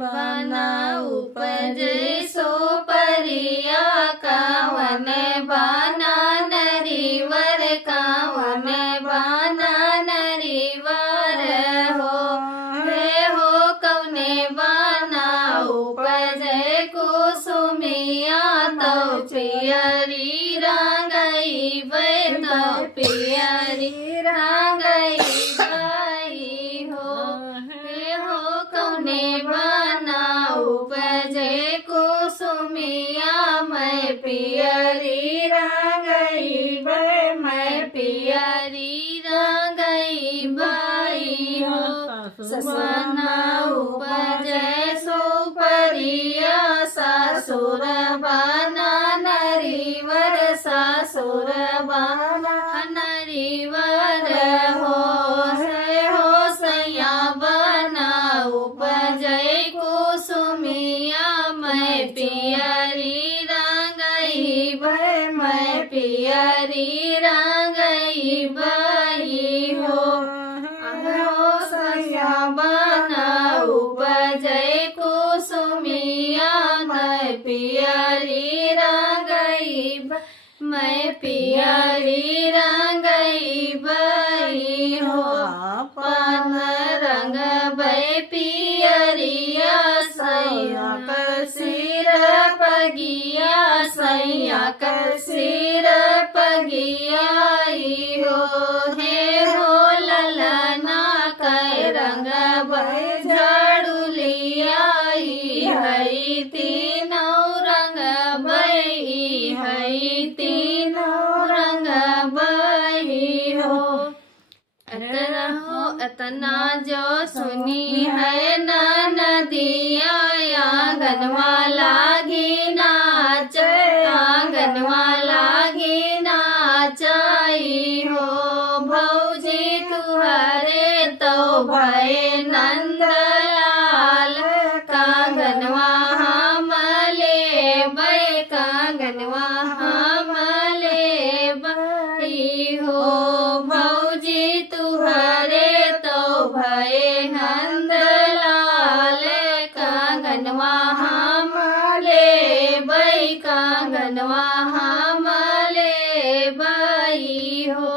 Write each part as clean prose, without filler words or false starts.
बना उपजे सो परिया कावन बना नरीवर कावन बना नरीवर हो हे हो कौने बना उपजे कुसुमिया तो पियरी रंगई तो पियरी रंगई बाई हो हे हो कौने बना उपजे कुसुमिया मैं पियरी रंगई मैं पियरी रंगई बाई हो ससुना उपजे सो परिया ससुर बना नरीवर ससुर बना नरीवर हो हे हो सैया बना उपजे कुसुमिया मैं पियरी रंगई मैं पियरी रंगई बाई हो सैया बना उपजे कुसुमिया मैं पियरी रंगई मैं पियरी रंगई बाई हो पान रंग बै पियरिया सैया कर सिर पगिया सैया कर सिर पगियाई हो हे हो ललना कै रंग बै झाड़ू लियाई हई तीनों रंग बई हई तीनों रंग बई हो अतना जो सुनी है नदिया आंगनवा लागी नाच आंगनवा लागी नाचाई हो भौजी तुहरे तो भय नंदलाल कांगनवा हम ले बै कांगनवा हम ले बई हो भौजी तुहरे तो भय नंदलाल कांगनवा हम ले बै कांगनवा हम ले बई हो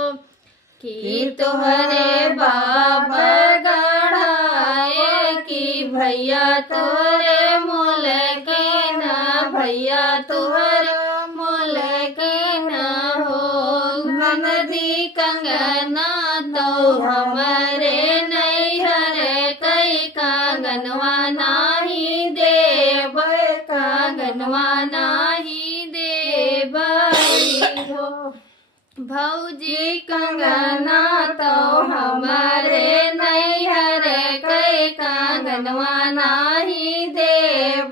कि तोहरे बाप गढ़ाए कि भैया तोरे मोल के न भैया तोहर मोल के न हो नदी कंगना तो हमारे नैहर कई कांगनवा नाही देव कांगनवा नाही देव हो भौजी कंगना तो हमारे नैहर कई कांगनवा नाही देव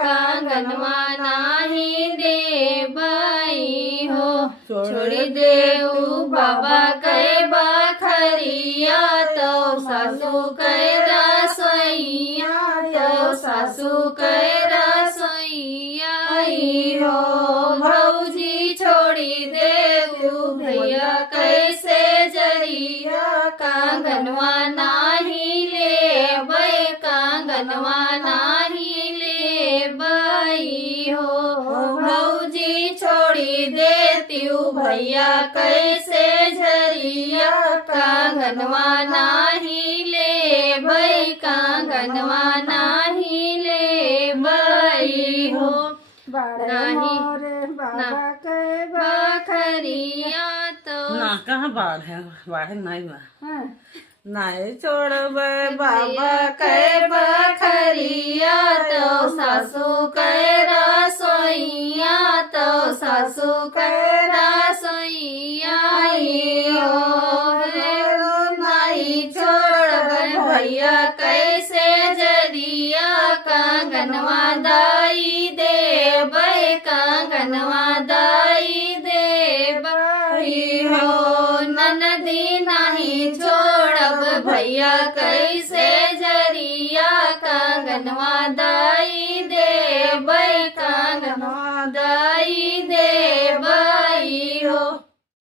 कांगनवा नाही देवई हो छोड़ी देऊ बाबा कै बखरिया तो सासू कै रसोइया तो सासू कै रसोइया हो भौजी छोड़ी देऊ भैया कैसे जरिया कांगनवा नाही ले बै कांगनवा नाही ले बई हो भौजी छोड़ी देतीऊ भैया कैसे झरिया कांगनवा नाही ले बै कांगनवा नाही ले बई हो नाही बखरिया तो ना कहाँ बाढ़ है बाढ़ नहीं बा नहीं छोड़बे बाबा कै बखरिया तो सासू कै रसोइया तो सासू कै रसोइया हो नहीं छोड़बे भैया कैसे जरिया कांगनवा दाई देबै कांगनवा दाई देबै हो ननदी नहीं छोड़ब भैया कैसे जरिया कांगनवा दाई देबै कांगनवा दाई देबै